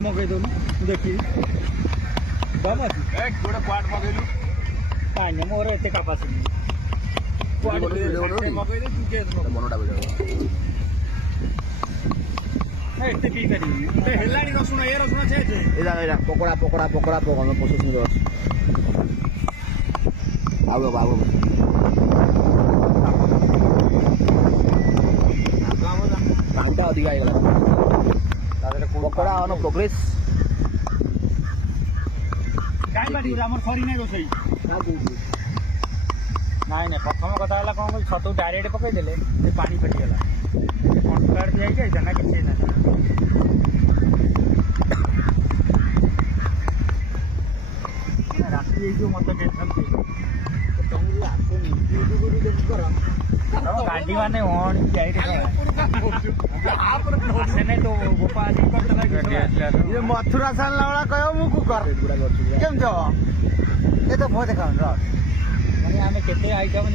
मगै दौनु देखि दम अछि एक गोटे क्वाड मगैलु पानी मोर एते कैपेसिटी क्वाड मगै दे तू के मनोटा बजाओ ए एते पी करी ए हेलाडी रसुण ए रसुण छे छे एदा पकोड़ा पकोड़ा पकोड़ा पकोड़ा पोसो सुंदर आगो बाबू कांटा अधिक आइला पकोड़ा आनो प्रोग्रेस काय बाडी हमर सरी नै गोसई का बुझी नाइ नै प्रथम कथा हला कोन छतु डायरेक्ट पकै देले से पानी फटी गेला कंट्रोलर दिया के जना किछे ना राती ए जो मत टेंशन थी तो तंगु आको नि गुरु गुरु के कर गाड़ी माने होन जाई रे से नहीं तो गोपाल ये मथुरा सान लावड़ा कयो मु कुकर केम छ ए तो भो देखा र माने हमें केते आइटम